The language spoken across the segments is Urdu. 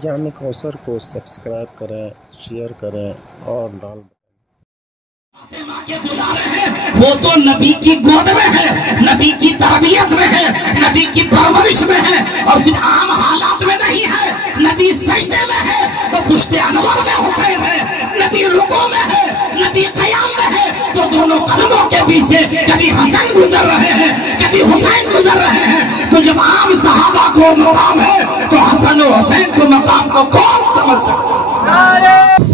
جامع کوثر کو سبسکرائب کریں، شیئر کریں اور ڈال وہ تو نبی کی گود میں ہے، نبی کی تربیت میں ہے، نبی کی پرورش میں ہے، اور پھر عام حالات میں نہیں ہے۔ نبی سجدے میں ہے تو پشت انور میں حسین ہے، نبی رکوع میں ہے، نبی قیام میں ہے، تو دونوں قدموں کے بیچ سے کبھی حسن گزر رہے ہیں، کبھی حسین گزر رہے ہیں۔ تو جب عام صحابہ کو مقام ہے تو حسن و حسین کو مقام کو کون سمجھ سکتا؟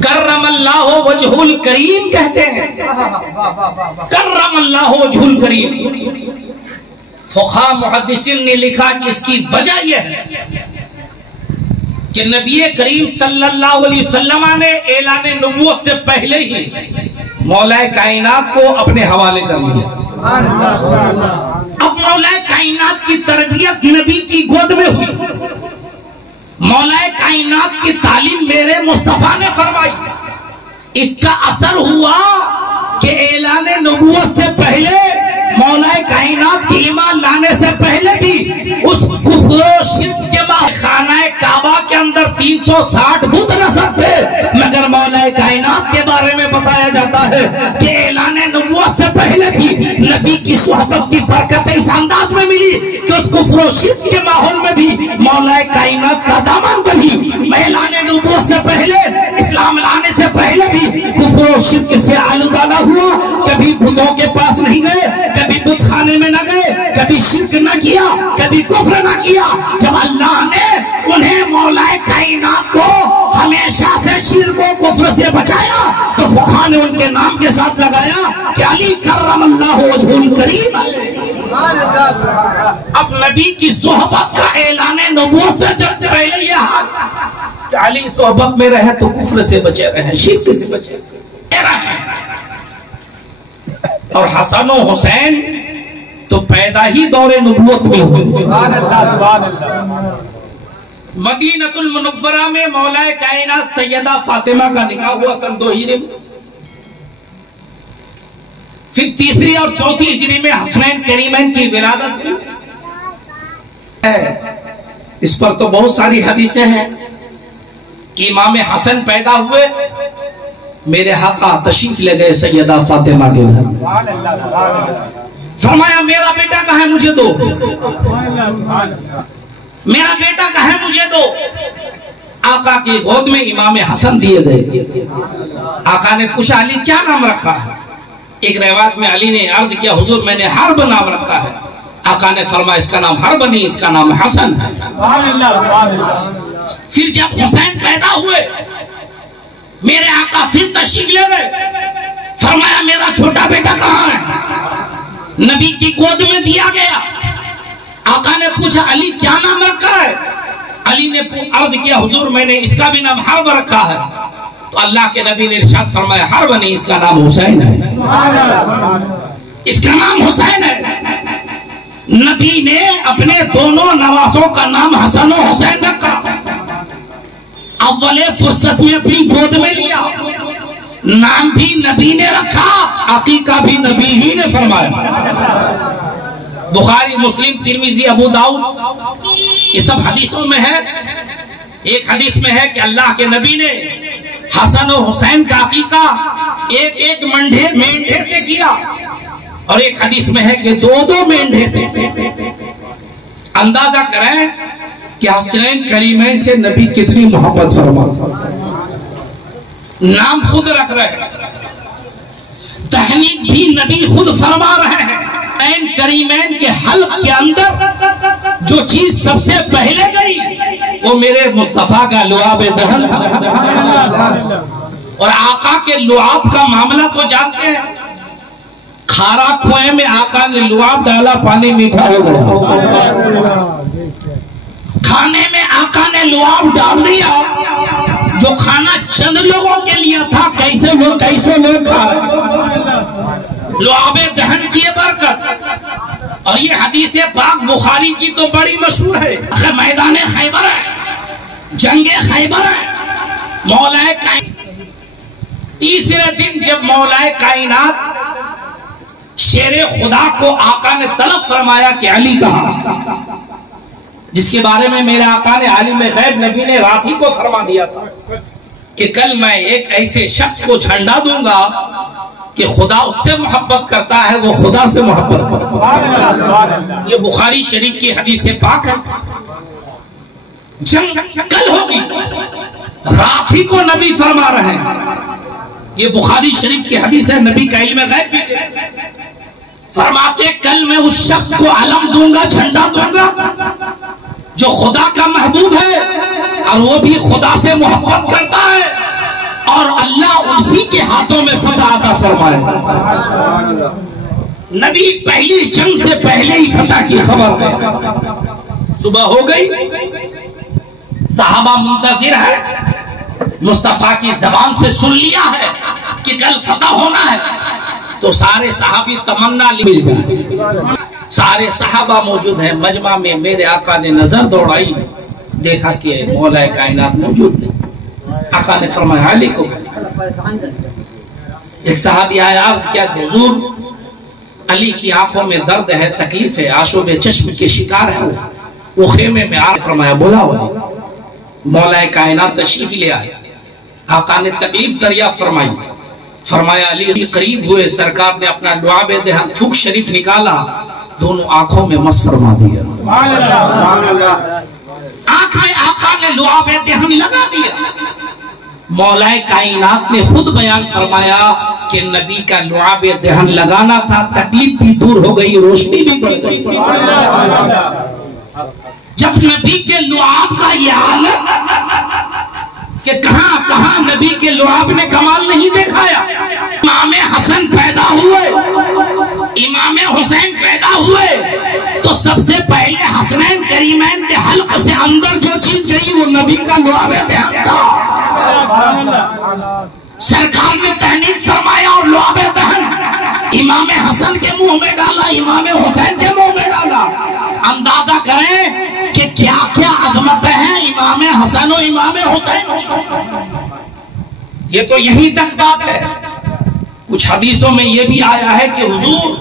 کرم اللہ وجہ الکریم کہتے ہیں، کرم اللہ وجہ الکریم۔ فقہاء محدثین نے لکھا کہ اس کی وجہ یہ ہے کہ نبی کریم صلی اللہ علیہ وسلم نے اعلان نبوت سے پہلے ہی مولا کائنات کو اپنے حوالے کر لیا۔ اب مولا کائنات کی تربیت نبی کی گود میں ہوئی، مولا کائنات کی تعلیم میرے مصطفیٰ نے فرمائی، اس کا اثر ہوا کہ اعلان نبوت سے پہلے مولا کائنات کی ایمان لانے سے پہلے بھی اس کفر و شرک کے بعد خانہ کعبہ کے اندر 360 بت نصب تھے، مگر مولا کائنات کے بارے میں بتایا جاتا ہے کہ اعلان نبوت سے پہلے بھی نبی کی صحبت کی برکت اس انداز میں ملی کہ اس کفر و شرک کے ماحول میں بھی مولا کائنات کا دامن کبھی اعلان نبوت سے پہلے، اسلام لانے سے پہلے بھی کفر و شرک سے آلودہ نہ ہوا، کبھی بتوں کے پاس نہیں گئے، کبھی بت خانے میں نہ گئے، کبھی شرک نہ کیا، کبھی کفر نہ کیا۔ جب اللہ نے انہیں مولا کائنات کو ہمیشہ سے شرک و کفر سے بچایا تو فقہاء نے ان کے نام کے ساتھ لگایا کہ علی کرم اللہ وجہ الکریم۔ اب نبی کی صحبت کا اعلان نبوت سے جب پہلے یہ حال کہ علی صحبت میں رہے تو کفر سے بچے رہے، شرک سے بچے رہے، اور حسن و حسین تو پیدا ہی دور نبوت میں ہوئے۔ مدینہ المنورہ میں مولا کائنات سیدہ فاطمہ کا نکاح ہوا سن 2 ہجری میں، پھر 3 اور 4 ہجری میں حسنین کریمین کی ولادت ہوئی۔ اس پر تو بہت ساری حدیثیں ہیں کہ امام حسن پیدا ہوئے، میرے آقا تشریف لے گئے سیدہ فاطمہ کے گھر، فرمایا میرا بیٹا کہاں ہے مجھے دو، میرا بیٹا کہاں ہے مجھے دو۔ آقا کی گود میں امام حسن دیے گئے۔ آقا نے پوچھا علی کیا نام رکھا ہے؟ ایک روایت میں علی نے عرض کیا حضور میں نے حرب نام رکھا ہے۔ آقا نے فرمایا اس کا نام حرب نہیں، اس کا نام حسن ہے۔ پھر جب حسین پیدا ہوئے میرے آقا پھر تشریف لے گئے، فرمایا میرا چھوٹا بیٹا کہاں ہے؟ نبی کی گود میں دیا گیا۔ آقا نے پوچھا علی کیا نام رکھا ہے؟ علی نے عرض کیا حضور میں نے اس کا بھی نام حرب رکھا ہے۔ تو اللہ کے نبی نے ارشاد فرمایا حرب نہیں، اس کا نام حسین ہے، اس کا نام حسین ہے۔ نبی نے اپنے دونوں نواسوں کا نام حسن و حسین رکھا، اول فرصت میں اپنی گود میں لیا، نام بھی نبی نے رکھا، عقیقہ بھی نبی ہی نے فرمایا۔ بخاری مسلم ترمذی ابو داؤد یہ سب حدیثوں میں ہے۔ ایک حدیث میں ہے کہ اللہ کے نبی نے حسن و حسین کا عقیقہ ایک مینڈھے سے کیا، اور ایک حدیث میں ہے کہ 2 مینڈھے سے۔ اندازہ کریں کہ حسنین کریمین سے نبی کتنی محبت فرماتا، نام خود رکھ رہے، تہنیت بھی نبی خود فرما رہے ہیں۔ حسنین کریمین کے حلق کے اندر جو چیز سب سے پہلے گئی وہ میرے مصطفیٰ کا لعاب دہن تھا، اور آقا کے لعاب کا معاملہ تو جانتے ہیں، کھارا کنویں میں آقا نے لعاب ڈالا پانی میٹھا ہو گیا، کھانے میں آقا نے لعاب ڈال دیا، جو کھانا چند لوگوں کے لیے تھا کیسے لوگ کھا لعاب دہن کی برکت۔ اور یہ حدیث پاک بخاری کی تو بڑی مشہور ہے، میدان خیبر ہے، جنگ خیبر ہے، مولا کائنات 3 دن جب مولا کائنات شیر خدا کو آقا نے طلب فرمایا کہ علی کہاں؟ جس کے بارے میں میرے آقا نے عالم غیب نبی نے رات ہی کو فرما دیا تھا کہ کل میں ایک ایسے شخص کو جھنڈا دوں گا کہ خدا اس سے محبت کرتا ہے، وہ خدا سے محبت کرتا ہے۔ یہ بخاری شریف کی حدیث پاک ہے۔ جنگ کل ہوگی، رات ہی کو نبی فرما رہے ہیں۔ یہ بخاری شریف کی حدیث ہے، نبی کا علم غیب بھی فرماتے کل میں اس شخص کو علم دوں گا، جھنڈا دوں گا جو خدا کا محبوب ہے اور وہ بھی خدا سے محبت کرتا ہے، اور اللہ اسی کے ہاتھوں میں فتح عطا فرمائے۔ نبی پہلی جنگ سے پہلے ہی فتح کی خبر ہے۔ صبح ہو گئی، صحابہ منتظر ہے، مصطفیٰ کی زبان سے سن لیا ہے کہ کل فتح ہونا ہے، تو سارے صحابی تمنا مل گئے۔ سارے صحابہ موجود ہیں مجمع میں۔ میرے آقا نے نظر دوڑائی، دیکھا کہ مولا کائنات موجود نہیں۔ آقا نے فرمایا علی کو۔ ایک صحابی آیا، عرض کیا کہ حضور علی کی آنکھوں میں درد ہے، تکلیف ہے، آشوب چشم کے شکار ہے، وہ خیمے میں آ۔ فرمایا بولا علی۔ مولا کائنات تشریف لے آئے، آقا نے تکلیف دریافت فرمائی۔ فرمایا علی قریب ہوئے، سرکار نے اپنا لعاب دہن تھوک شریف نکالا، دونوں آنکھوں میں مس فرما دیا۔ آنکھ میں آقا نے لعاب دہن لگا دیا۔ مولا کائنات نے خود بیان فرمایا کہ نبی کا لعاب دہن لگانا تھا، تکلیف بھی دور ہو گئی، روشنی بھی بڑھ گئی۔ جب نبی کے لعاب کا یہ حالت کہ کہاں کہاں نبی کے لعاب نے کمال نہیں دکھایا۔ امام حسن پیدا ہوئے، امام حسین پیدا ہوئے، تو سب سے پہلے حسنین کریمین کے حلق سے اندر جو چیز گئی وہ نبی کا لعاب دہن تھا۔ سرکار نے تحنیک فرمایا اور لعاب دہن امام حسن کے منہ میں ڈالا، امام حسین کے منہ میں ڈالا۔ اندازہ کریں کہ کیا کیا عظمتیں ہیں امام حسن و امام حسین۔ یہ تو یہیں تک بات ہے۔ کچھ حدیثوں میں یہ بھی آیا ہے کہ حضور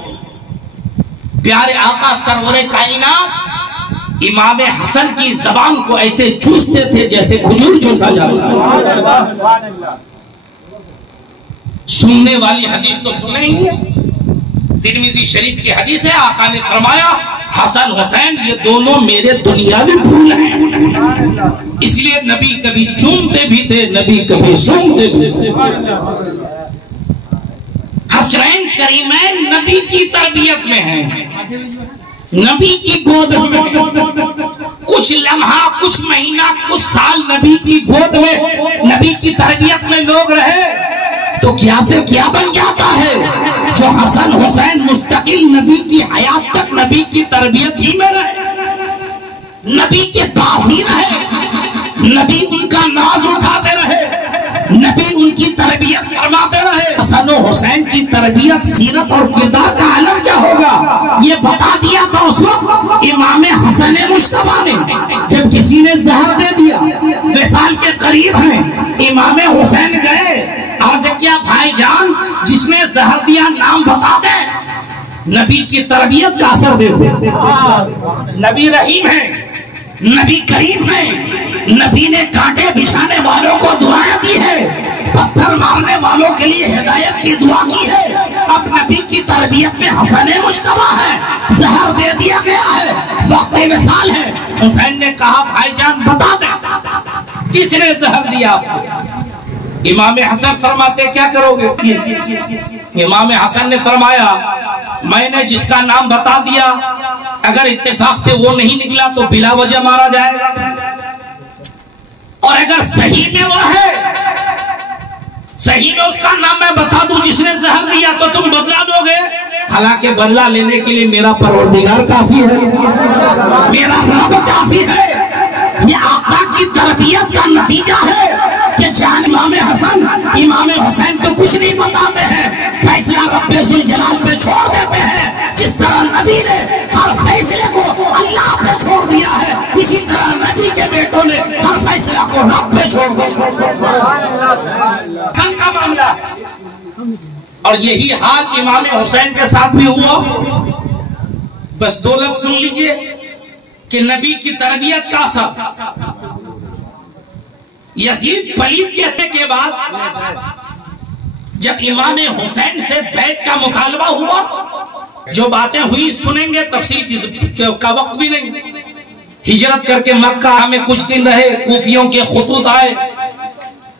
پیارے آقا سرور کائنات امام حسن کی زبان کو ایسے چوستے تھے جیسے کھجور چوسا جاتا ہے۔ سننے والی حدیث تو سنے ہی ہے، ترمذی شریف کی حدیث ہے، آقا نے فرمایا حسن حسین یہ دونوں میرے دنیاوی پھول ہیں۔ اس لیے نبی کبھی چومتے بھی تھے، نبی کبھی سونتے بھی تھے۔ حسنین کریمین نبی کی تربیت میں ہیں، نبی کی گود میں، کچھ لمحہ، کچھ مہینہ، کچھ سال نبی کی گود میں، نبی کی تربیت میں لوگ رہے تو کیا سے کیا بن جاتا ہے۔ جو حسن حسین مستقل نبی کی حیات تک نبی کی تربیت ہی میں رہے، نبی کے پاس ہی رہے، نبی ان کا ناز اٹھاتے رہے، نبی ان کی تربیت فرماتے رہے۔ حسن و حسین کی تربیت، سیرت اور کردار کا عالم کیا ہوگا یہ بتا دیا تھا اس وقت امام حسن مجتبیٰ نے، جب کسی نے زہر دے دیا، وصال کے قریب ہیں، امام حسین گئے، عرض کیا بھائی جان جس نے زہر دیا نام بتا دیں۔ نبی کی تربیت کا اثر دیکھو، نبی رحیم ہے، نبی کریم ہے، نبی نے کانٹے بچھانے والوں کو دعائیں دی ہے، پتھر مارنے والوں کے لیے ہدایت کی دعا کی ہے۔ اب نبی کی تربیت میں حسن مجتبیٰ ہے، زہر دے دیا گیا ہے، وقت وصال ہے۔ حسین نے کہا بھائی جان بتا دیں کس نے زہر دیا آپ کو؟ امام حسن فرماتے کیا کرو گے؟ امام حسن نے فرمایا میں نے جس کا نام بتا دیا اگر اتفاق سے وہ نہیں نکلا تو بلا وجہ مارا جائے گا، اور اگر صحیح میں وہ ہے، صحیح میں اس کا نام میں بتا دوں جس نے زہر دیا تو تم بدلا دو گے۔ حالانکہ بدلا لینے کے لیے میرا پروردگار کافی ہے، میرا رب کافی ہے۔ یہ آقا کی تربیت کا نتیجہ ہے کہ جان امام حسن امام حسین کو کچھ نہیں بتاتے ہیں، فیصلہ رب ذوالجلال پہ چھوڑ دیتے ہیں۔ جس طرح نبی نے ہر فیصلے کو اللہ پہ چھوڑ دیا ہے، اسی طرح نبی کے بیٹوں نے ہر فیصلہ کو رب پہ چھوڑ دیا۔ حسن کا معاملہ، اور یہی حال امام حسین کے ساتھ بھی ہوا۔ بس دو لفظ سن لیجئے، کہ نبی کی تربیت کا اثر، یزید پلید کہنے کے بعد جب امام حسین سے بیعت کا مطالبہ ہوا، جو باتیں ہوئی سنیں گے، تفصیل کا وقت بھی نہیں۔ ہجرت کر کے مکہ میں کچھ دن رہے، کوفیوں کے خطوط آئے،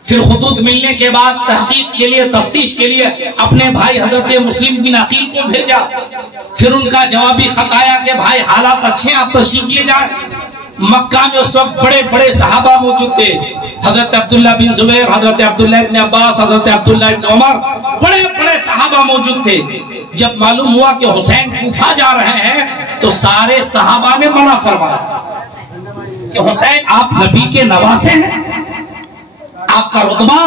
پھر خطوط ملنے کے بعد تحقیق کے لیے، تفتیش کے لیے اپنے بھائی حضرت مسلم بن عقیل کو بھیجا، پھر ان کا جوابی خط آیا کہ بھائی حالات اچھے ہیں، آپ تشریف لے جائیں۔ مکہ میں اس وقت بڑے بڑے صحابہ موجود تھے، حضرت عبداللہ بن زبیر، حضرت عبداللہ بن عباس، حضرت عبداللہ بن عمر، بڑے بڑے صحابہ موجود تھے۔ جب معلوم ہوا کہ حسین کوفہ جا رہے ہیں تو سارے صحابہ نے منع فرمایا کہ حسین آپ نبی کے نواسے ہیں، آپ کا رتبہ،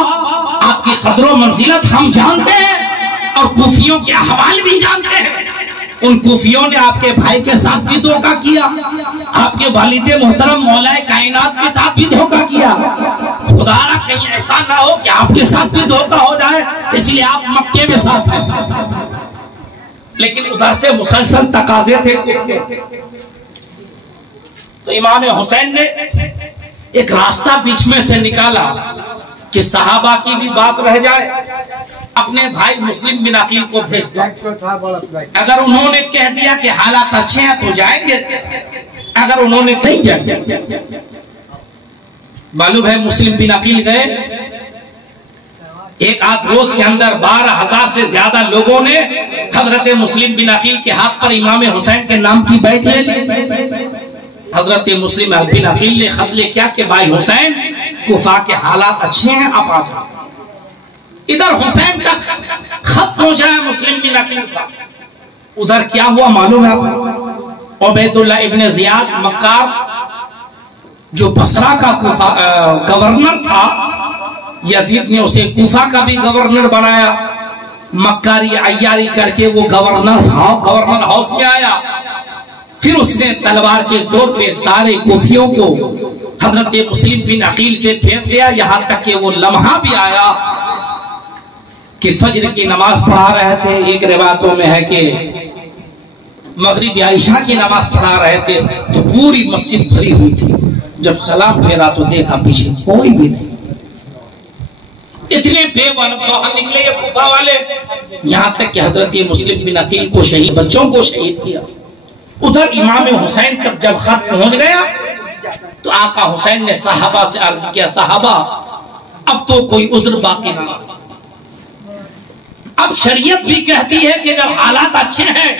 آپ کی قدر و منزلت ہم جانتے ہیں اور کوفیوں کے احوال بھی جانتے ہیں۔ ان کوفیوں نے آپ کے بھائی کے ساتھ بھی دھوکہ کیا، آپ کے والد محترم مولا کائنات کے ساتھ بھی دھوکہ کیا۔ خدا را کہیں ایسا نہ ہو کہ آپ کے ساتھ بھی دھوکہ ہو جائے، اس لیے آپ مکے میں ساتھ ہیں۔ لیکن ادھر سے مسلسل تقاضے تھے۔ تو امام حسین نے ایک راستہ بیچ میں سے نکالا کہ صحابہ کی بھی بات رہ جائے، اپنے بھائی مسلم بن عقیل کو بھیج دو، اگر انہوں نے کہہ دیا کہ حالات اچھے ہیں تو جائیں گے، اگر انہوں نے نہیں جائیں گے۔ معلوم ہے مسلم بن عقیل گئے، ایک آدھ روز کے اندر 12,000 سے زیادہ لوگوں نے حضرت مسلم بن عقیل کے ہاتھ پر امام حسین کے نام کی بیعت لے لی۔ حضرت مسلم بن عقیل نے خط لے کیا کہ بھائی حسین کوفہ کے حالات اچھے ہیں، آپ آ جائیں۔ ادھر حسین تک خط پہنچا ہے مسلم بن عقیل کا، ادھر کیا ہوا معلوم ہے آپ؟ عبید اللہ ابن زیاد مکار جو بصرہ کا گورنر تھا، یزید نے اسے کوفہ کا بھی گورنر بنایا، مکاری عیاری کر کے وہ گورنر ہاؤس میں آیا، پھر اس نے تلوار کے زور پہ سارے کوفیوں کو حضرت مسلم بن عقیل سے پھیر دیا، یہاں تک کہ وہ لمحہ بھی آیا کہ فجر کی نماز پڑھا رہے تھے، ایک روایتوں میں ہے کہ مغرب عشاء کی نماز پڑھا رہے تھے تو پوری مسجد بھری ہوئی تھی، جب سلام پھیرا تو دیکھا پیچھے کوئی بھی نہیں، اتنے بے وفا نکلے یہ کوفہ والے، یہاں تک کہ حضرت مسلم بن عقیل کو شہید، بچوں کو شہید کیا۔ ادھر امام حسین تک جب خط پہنچ گیا تو آقا حسین نے صحابہ سے عرض کیا، صحابہ اب تو کوئی عذر باقی نہ، اب شریعت بھی کہتی ہے کہ جب حالات اچھے ہیں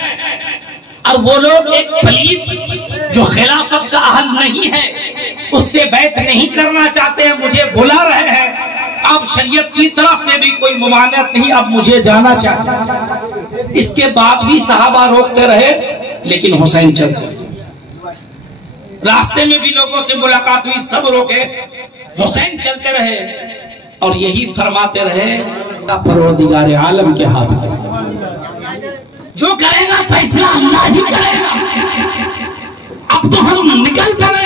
اور وہ لوگ ایک پلید جو خلافت کا اہل نہیں ہے اس سے بیعت نہیں کرنا چاہتے ہیں، مجھے بلا رہے ہیں، اب شریعت کی طرف سے بھی کوئی ممانعت نہیں، اب مجھے جانا چاہیے۔ اس کے بعد بھی صحابہ روکتے رہے لیکن حسین چلتے رہے، راستے میں بھی لوگوں سے ملاقات ہوئی، سب روکے، حسین چلتے رہے اور یہی فرماتے رہے پروردگار عالم کے ہاتھ میں، جو کرے گا فیصلہ اللہ ہی کرے گا، اب تو ہم نکل پڑے۔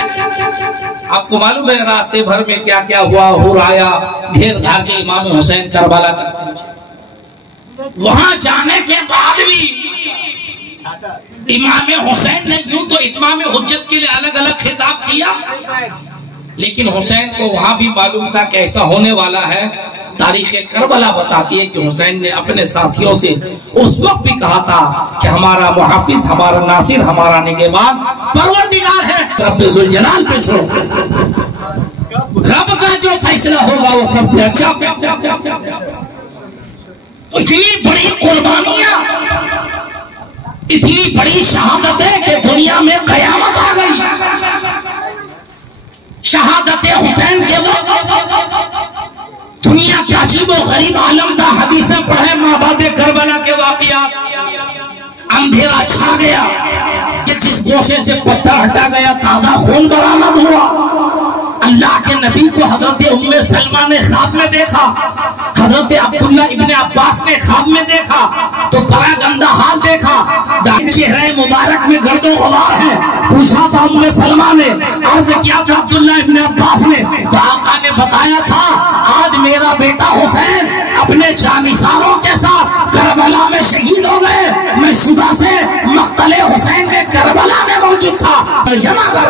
آپ کو معلوم ہے راستے بھر میں کیا کیا ہوا، ہور آیا، گھیر گھار کے امام حسین کربلا تک پہنچے۔ وہاں جانے کے بعد بھی امام حسین نے یوں تو اتمام حجت کے لیے الگ الگ خطاب کیا، لیکن حسین کو وہاں بھی معلوم تھا کہ ایسا ہونے والا ہے۔ تاریخ کربلا بتاتی ہے کہ حسین نے اپنے ساتھیوں سے اس وقت بھی کہا تھا کہ ہمارا محافظ، ہمارا ناصر، ہمارا نگہبان پروردگار ہے، رب ذوالجلال پہ چھوڑ، رب کا جو فیصلہ ہوگا وہ سب سے اچھا۔ اتنی بڑی قربانیاں، اتنی بڑی شہادتیں کہ دنیا میں قیامت آ گئی۔ شہادت حسین کے وقت دنیا کا عجیب و غریب عالم تھا، حدیثیں پڑھے مابعد کربلا کے واقعات، اندھیرا چھا گیا کہ جس گوشے سے پتھر ہٹا گیا تازہ خون برآمد ہوا۔ اللہ کے نبی کو حضرت ام سلمہ نے خواب میں دیکھا، حضرت عبداللہ ابن عباس نے خواب میں دیکھا تو بڑا گندہ حال دیکھا، چہرے مبارک میں گرد و غبار ہے۔ پوچھا تھا ام سلمہ نے، عرض کیا تھا عبداللہ ابن عباس نے، تو آقا نے بتایا تھا آج میرا بیٹا حسین اپنے جانثاروں کے ساتھ کربلا میں شہید ہو گئے، میں صبح سے مقتل حسین میں کربلا میں موجود تھا، جمع کر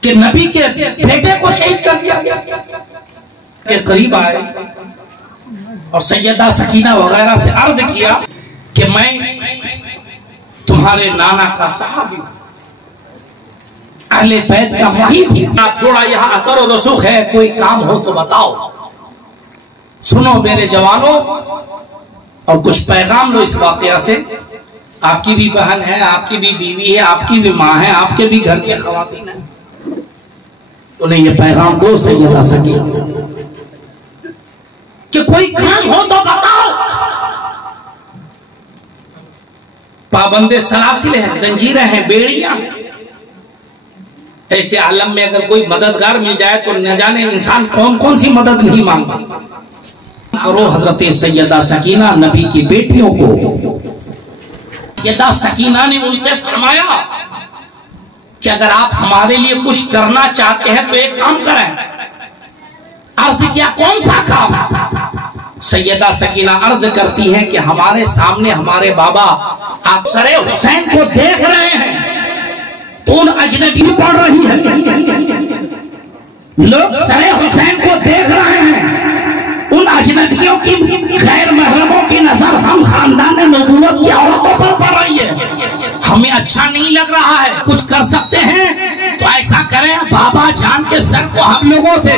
کہ نبی کے بیٹے کو شہید کر دیا کہ قریب آئے اور سیدہ سکینہ وغیرہ سے عرض کیا کہ میں تمہارے نانا کا صحابی ہوں، اہل بیت کا محب ہوں، تھوڑا یہاں اثر و رسوخ ہے، کوئی کام ہو تو بتاؤ، سنو میرے جوانوں، اور کچھ پیغام لو اس واقعہ سے۔ آپ کی بھی بہن ہے، آپ کی بھی بیوی ہے، آپ کی بھی ماں ہے، آپ کے بھی گھر کے خواتین ہیں، انہیں یہ پیغام دو سیدہ سکینہ کہ کوئی کام ہو تو بتاؤ۔ پابندے سلاسل ہیں، زنجیریں ہیں، بیڑیاں ہیں، ایسے عالم میں اگر کوئی مددگار مل جائے تو نہ جانے انسان کون کون سی مدد نہیں مانگا۔ کرو حضرت سیدہ سکینہ نبی کی بیٹیوں کو۔ سیدہ سکینہ نے ان سے فرمایا کہ اگر آپ ہمارے لیے کچھ کرنا چاہتے ہیں تو ایک کام کریں۔ عرض کیا کون سا کام؟ سیدہ سکینہ عرض کرتی ہیں کہ ہمارے سامنے ہمارے بابا آپ سر حسین کو دیکھ رہے ہیں، ان اجنبی پڑھ رہی ہے، لوگ سر حسین کو دیکھ رہے ہیں، ان اجنبیوں کی غیر محرموں کی نظر ہم خاندان نبوت کی عورتوں پر پڑ رہی ہے، ہمیں اچھا نہیں لگ رہا ہے، کچھ کر سکتے ہیں تو ایسا کریں بابا جان کے سر کو ہم لوگوں سے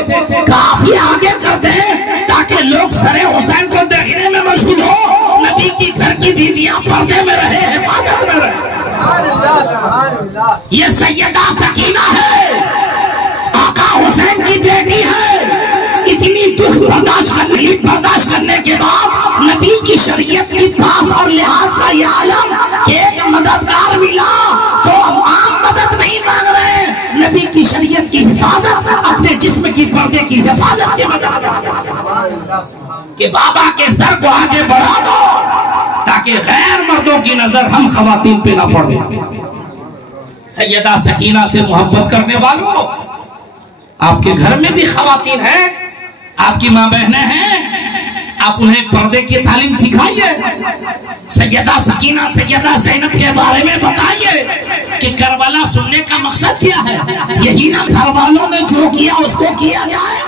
کافی آگے کر دیں تاکہ لوگ سر حسین کو دیکھنے میں مشغول ہو، نبی کی گھر کی بیویاں پردے میں رہے، حفاظت میں رہے۔ یہ سیدہ سکینہ ہے، آقا حسین کی بیٹی ہے، اتنی دکھ برداشت کرنے کے بعد نبی کی شریعت کی پاس اور لحاظ کا یہ عالم کہ ایک مددگار ملا تو ہم عام مدد نہیں مانگ رہے، نبی کی شریعت کی حفاظت، اپنے جسم کی پردے کی حفاظت کے مدد کہ بابا کے سر کو آگے بڑھا دو تاکہ غیر مردوں کی نظر ہم خواتین پہ نہ پڑے۔ سیدہ سکینہ سے محبت کرنے والوں، آپ کے گھر میں بھی خواتین ہیں، آپ کی ماں بہنیں ہیں، آپ انہیں پردے کی تعلیم سکھائیے۔ سیدہ سکینہ سیدہ زینب کے بارے میں بتائیے کہ کربلا سننے کا مقصد کیا ہے، یہی نہ گھر والوں نے جو کیا اس کو کیا جائے۔